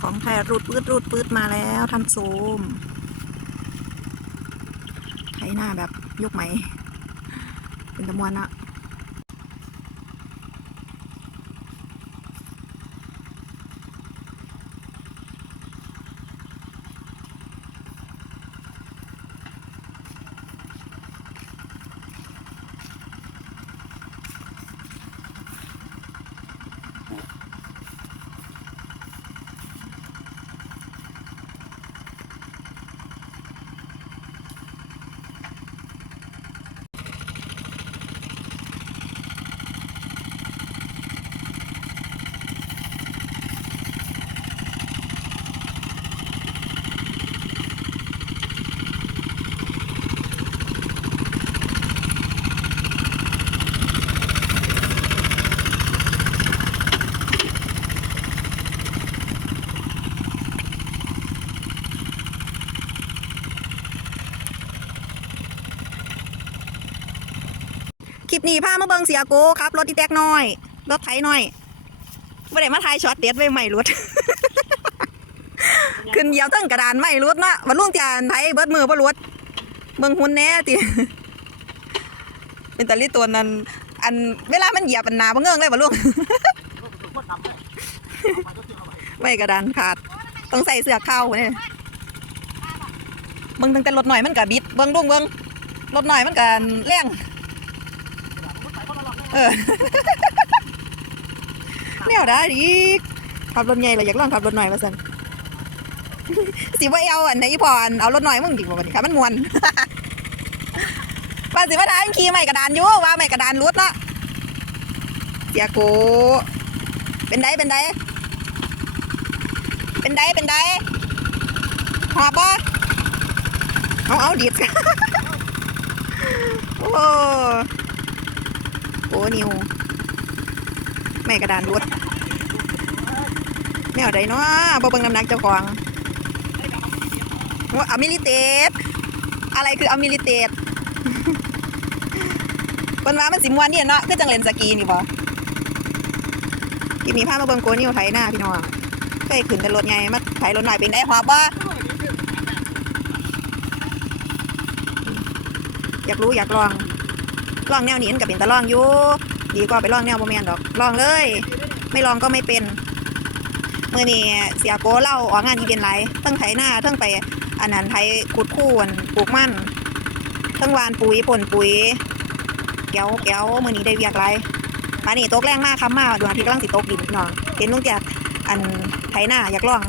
ของแท้รูดปืดรูดปืดมาแล้วท่านโซมไถหน้าแบบยกไหมเป็นตะมวนอะ คลิปนี้พามาเบิงเสียโกครับรถอีแตกน้อย รถไถน้อยไม่ได้มาถ่ายช็อตเด็ดไว้ใหม่รถขึ้นเหยียบตั้งกระดานไม่รถนะวันลุงจานไถเบิดมือบ่รถเบิ่งหุ่นแน่ติเป็นตะลิตัวนั้น อันเวลามันเหยียบอันหนาบ่เงื่องเลยบ่ลุงไม่กระดานขาด ต้องใส่เสื้อเข้าเนี่ยเบิ่งตั้งแต่รถหน่อยมันก็บิดเบิ่งลุงเบิ่งรถหน่อยมันก็แรง เออแนวได้ดีขับรถใหญ่เลยอยากลองขับรถหน่อยมาสันสิว่าเอาอันไหนอีพออันเอารถหน่อยมึงดิบ่บันี้ค่ะมันมวนว่าสิว่าทางขี่ไม่กระดานอยู่ว่าไม่กระดานรุดเนาะเสียโกเป็นไดเป็นไดเป็นไดเป็นไดหอบบ่เอาเอาดีดโอ้ โหนิวไม่กระดานรุดแนวใดเนาะบ่เบิ่งน้ำหนักเจ้าของว่าอมิลิเตตอะไรคืออมิลิเตตคนว่ามันสิมวนเนี่ยเนาะคือจังเล่นสกีนี่บ่กิมีผ้ามาเบิ่งโกนิวไถหน้าพี่น้องเคยขึ้นแต่รถไงมาไถรถหน่อยเป็นได้หอบบ่อยากรู้อยากลอง ลองแนวนี้มันก็เป็นตะลองอยู่ดีกว่าไปลองแนวบ่แมนดอกลองเลย ไม่ลองก็ไม่เป็นเมื่อนี้เสียโกเล่าออกงานอีเวนต์ไรทั้งไถหน้าทั้งไปอันนั้นไถขุดคู่อันปลูกมันทั้งวานปุ๋ยผลปุ๋ยแก้วแก้วเมื่อนี้ได้เวียกไรป่านนี้ตกแรงมากคำมากดวงอาทิตย์กำลังสิตกดินน้องเห็นลุงจากอันไถหน้าอยากลอง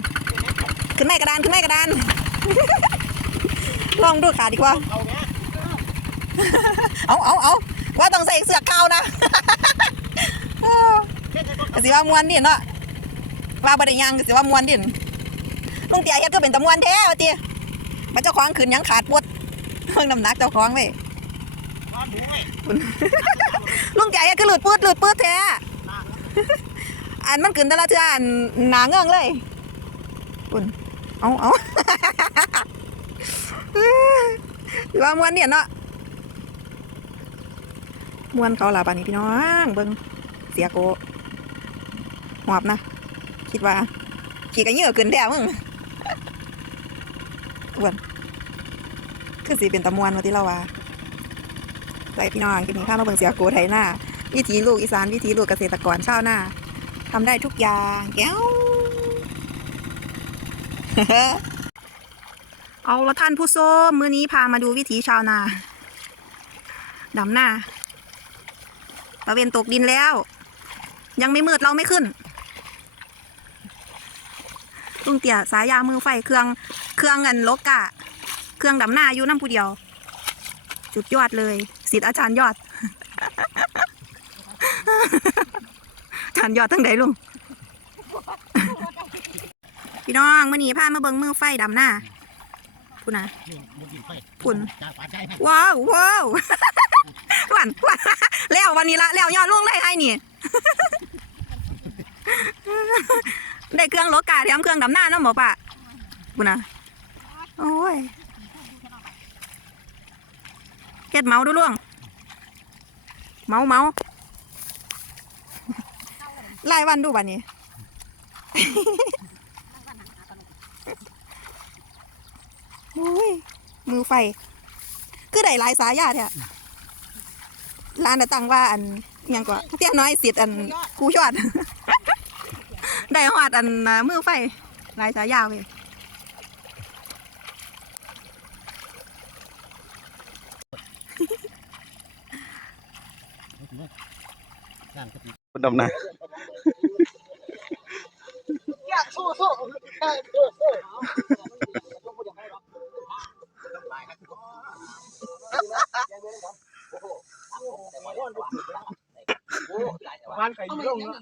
ขึ้นไม่กระดานขึ้นไม่กระดานลองดูขาดีกว่าเอาเอาเอา ว่าต้องใส่เสื้อขาวนะก็สิว่ามวนดินเนาะว่าบ่ได้ยังก็สิว่ามวนดินลุงเตี้ยเฮ็ดก็เป็นตะมวนแท้ว่าติมาเจ้าของขึ้นยังขาดปวดเพิ่งน้ำหนักเจ้าของเว้ยลุงเตี้ยเฮ็ดก็หลุดปืดหลุดปืดแท้อันมันขึ้นแต่ละเทื่ออันหนาเงื่องเลยคุณเอาเอาว่ามวนดินเนาะ มวนเขาลาบานนี้พี่น้องเบิ่งเสียโกหอบนะ คิดว่า ขี่กันเยอะเกินแท้มึงอ้วนคือสิเป็นตะมวนว่าที่เราว่าไรพี่น้องกินนี้ข้ามาเบิ่งเสียโกไทยหน้าวิถีลูกอีสานวิถีลูกเกษตรกรชาวนาทำได้ทุกอย่างแก้วเอาละท่านผู้ชมมื้อนี้พามาดูวิถีชาวนาดำหน้า ตะเวนตกดินแล้ว ยังไม่มืดเราไม่ขึ้นลุงเตี่ยสายยางมือไฟเครื่องเครื่องเงินลกกะ เครื่องดำหน้าอยู่น้ำผู้เดียว สุดยอดเลยสิทธิ์อาจารย์ยอดอาจารย์ยอดทั้งใดลุงพี่น้องมื่อนี้พามาเบิ่งมือไฟดำหน้าพูดนะพุ่นว้าวว้าวหวานหวานแล้ วันนี้ละแล้วยอดล่วงได้ไอ้นี่ ได้เครื่องรถกาเทียมเครื่องดำหน้าเน้ะหมอป่าบุนะโอ้ยเก็ดเมาด้วยล่วง เมาเมาไล่วันดูบันนี้โอ๊ยมือไฟ คือได้หลายสายาเนี่ย ร้านน่ะตั้งว่าอันอิหยังก็เตี้ยน้อยสิทธิ์อันครูชอด ได้ฮอดอันน่ะมือไฟหลายสายาเว้ยดำนาบ้านไก่ยุ่ง I don't.